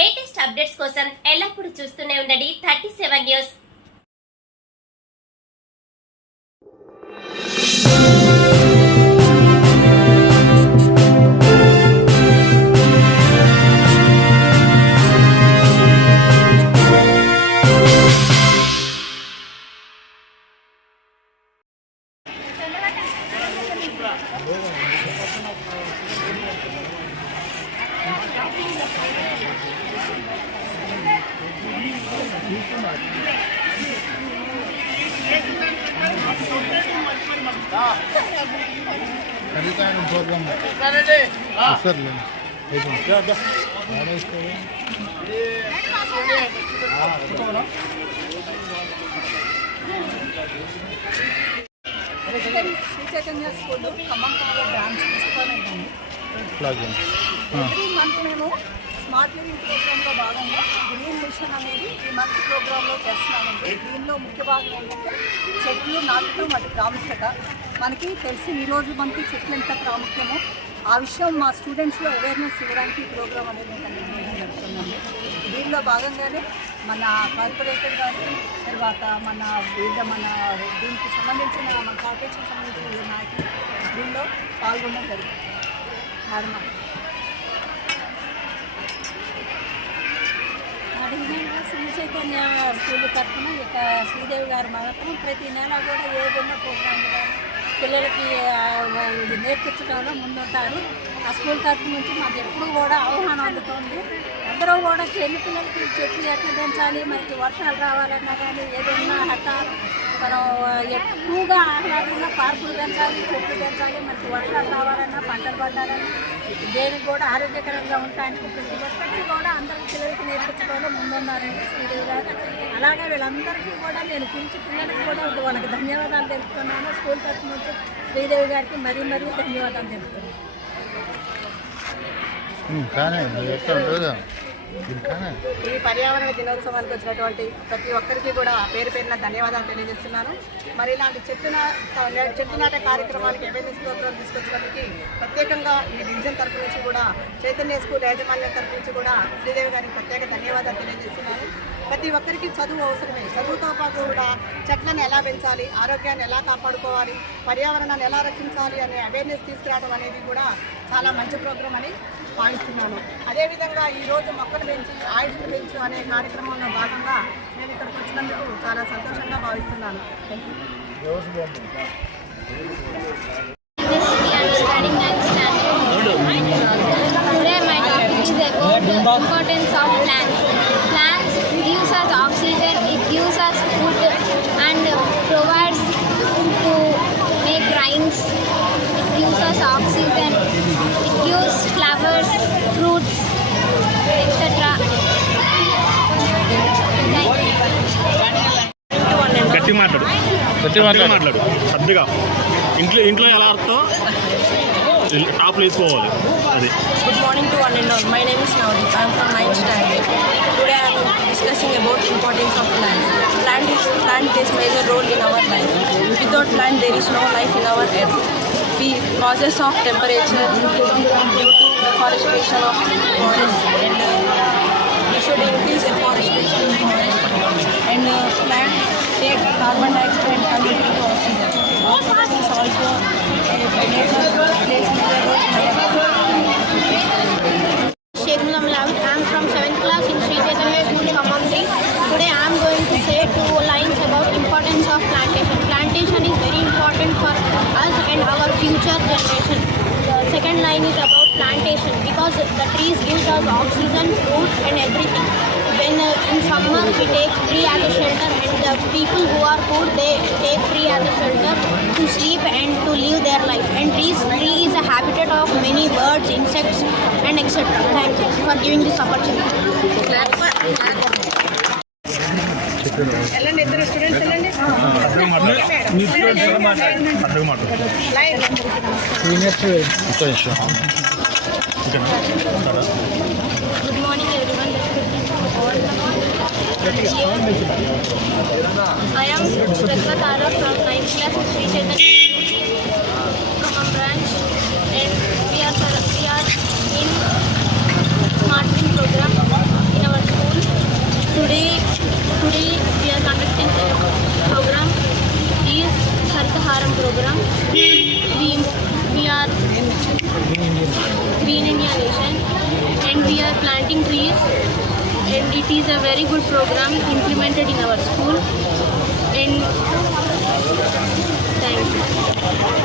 Latest updates కోసం ఎల్లప్పుడూ చూస్తూనే ఉండండి 37 న్యూస్. చైతన్య స్కూల్ ఖమ్మం బ్రాంచ్ తీసుకోవాలండి. ఎవ్రీ మంత్ మేము స్మార్ట్ లివింగ్ ప్రోగ్రాంలో భాగంగా గ్రీన్ మిషన్ అనేది ఈ మంత్ ప్రోగ్రాంలో చేస్తున్నామండి. దీనిలో ముఖ్య భాగం ఏంటంటే చెట్లు నాటడం వాటి ప్రాముఖ్యత మనకి తెలిసి ఈరోజు మనకి చెట్లు ఎంత ప్రాముఖ్యమో ఆ విషయం మా స్టూడెంట్స్లో అవేర్నెస్ ఇవ్వడానికి ఈ ప్రోగ్రామ్ అనేది మేము జరుగుతుందండి. దీనిలో భాగంగానే మన కార్పొరేటర్ గారు తర్వాత మన దీనికి సంబంధించిన మన కార్పొరేషన్ సంబంధించిన నాయకులు దీనిలో పాల్గొనడం జరిగింది. మేడం శ్రీ చైతన్య స్కూల్ తరఫున ఇక శ్రీదేవి గారు మాత్రం ప్రతి నెల కూడా ఏదైనా ప్రోగ్రాంలు కానీ పిల్లలకి నేర్పించడంలో ముందుంటారు. ఆ స్కూల్ తరఫు నుంచి మాకు ఎప్పుడు కూడా ఆహ్వానం అందుతుంది. అందరూ కూడా చిన్న పిల్లలకి చెట్లు ఎట్లా పెంచాలి, మనకి వర్షాలు రావాలన్నా కానీ ఏదైనా మనం ఎక్కువగా ఆహ్లాదంగా పార్కులు పెంచాలి, చెట్లు పెంచాలి, మనకి వర్షాలు రావాలన్నా పంటలు పండాలన్నా దేనికి కూడా ఆరోగ్యకరంగా ఉంటాయని ప్రతి ఒక్కరికి కూడా అందరికీ పిల్లలకి నేర్పించడంలో ముందున్నారండి శ్రీదేవి గారు. అలాగే వీళ్ళందరికీ కూడా నేను పిలిచి పిల్లలకి కూడా వాళ్ళకి ధన్యవాదాలు తెలుపుతున్నాను. స్కూల్ తరఫు నుంచి శ్రీదేవి గారికి మరీ ధన్యవాదాలు తెలుపుతున్నాను. ఈ పర్యావరణ దినోత్సవానికి వచ్చినటువంటి ప్రతి ఒక్కరికి కూడా పేరు పేరున ధన్యవాదాలు తెలియజేస్తున్నాను. మరి ఇలాంటి చెట్టు నాటే కార్యక్రమానికి అవేర్నెస్ ప్రోగ్రాం తీసుకొచ్చినందుకు ప్రత్యేకంగా ఈ డివిజన్ తరఫు నుంచి కూడా చైతన్య స్కూల్ యాజమాన్యం తరఫు నుంచి కూడా శ్రీదేవి గారికి ప్రత్యేక ధన్యవాదాలు తెలియజేస్తున్నాను. ప్రతి ఒక్కరికి చదువు అవసరమే. చదువుతో పాటు కూడా చెట్లను ఎలా పెంచాలి, ఆరోగ్యాన్ని ఎలా కాపాడుకోవాలి, పర్యావరణాన్ని ఎలా రక్షించాలి అనే అవేర్నెస్ తీసుకురావడం అనేది కూడా చాలా మంచి ప్రోగ్రాం అని భావిస్తున్నాను. అదేవిధంగా ఈరోజు మొక్కలు పెంచి ఆయుష్ను పెంచు అనే కార్యక్రమంలో భాగంగా నేను ఇక్కడికి వచ్చినందుకు చాలా సంతోషంగా భావిస్తున్నాను. Importance of plants. Plants gives us oxygen, it gives us food and provides to make rains. It gives us oxygen, it gives flowers, fruits, etc. గట్టిగా మాట్లాడు పెద్దగా. ఇంట్లో ఎలా అర్థం టాప్ వేసుకోవాలి అది. Good morning to one and all. My name is Navdeep. I am from 9th standard. Today I am discussing about importance of plants. Plant plays major role in our life. Without plant there is no life in our earth. Causes of temperature due to deforestation of forests, and we should increase afforestation in forest. And plants take carbon dioxide and convert it to oxygen. Oxygen is also a major plays major role in our life. I am from 7th class in Sri Chaitanya School, Khammam. Today I am going to say 2 lines about importance of plantation. Plantation is very important for us and our future generation. The second line is about plantation because the trees give us oxygen, food and everything. When in summer we take tree as a shelter, and the people who are poor they take tree as a shelter to sleep and to live their life. And tree is a habitat of many birds, insects and etc. Thank you for giving this opportunity. Good morning everyone. I am Ratna Tara from 9th class in Sri Chaitanya Khammam branch, and we are in Smart Living program. Vrindavanam program. We are Green India Nation, and we are planting trees, and it is a very good program implemented in our school. And thank you.